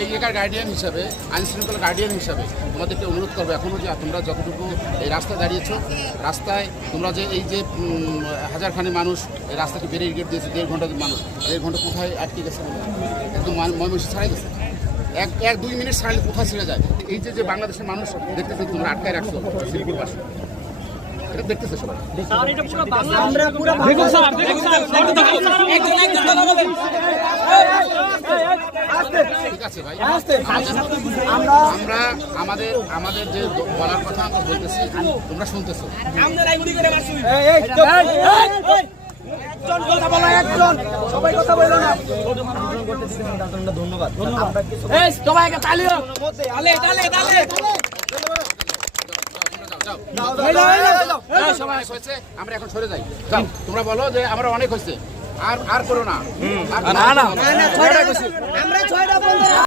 এই জায়গার গার্ডিয়ান হিসাবে, আইনশৃঙ্খলা গার্ডিয়ান হিসাবে তোমাদেরকে অনুরোধ করবো এখনও যে তোমরা যতটুকু এই রাস্তায় দাঁড়িয়েছ, রাস্তায় তোমরা যে এই যে হাজারখানি মানুষ এই রাস্তাকে ব্যারিকেড দিয়েছে, 1.5 ঘন্টা মানুষ, 1.5 ঘন্টা কোথায় আটকে গেছে? একদম ময়মনসিংহ ছাড়াই গেছে। 1-2 মিনিট ছাড়লে কোথায় ছেড়ে যায়? এই যে বাংলাদেশের মানুষ দেখতেছে তোমরা আটকায় রাখছো শিলপুর পাশে, এটা দেখতেছে সবাই। ঠিক আছে ভাই, আমরা আমাদের যে বলার কথা আমরা বলতেছি, তোমরা শুনতেছো। ধন্যবাদ। আমরা এখন সরে যাই, যাও তোমরা বলো যে আমরা অনেক হয়েছে, আর করো না।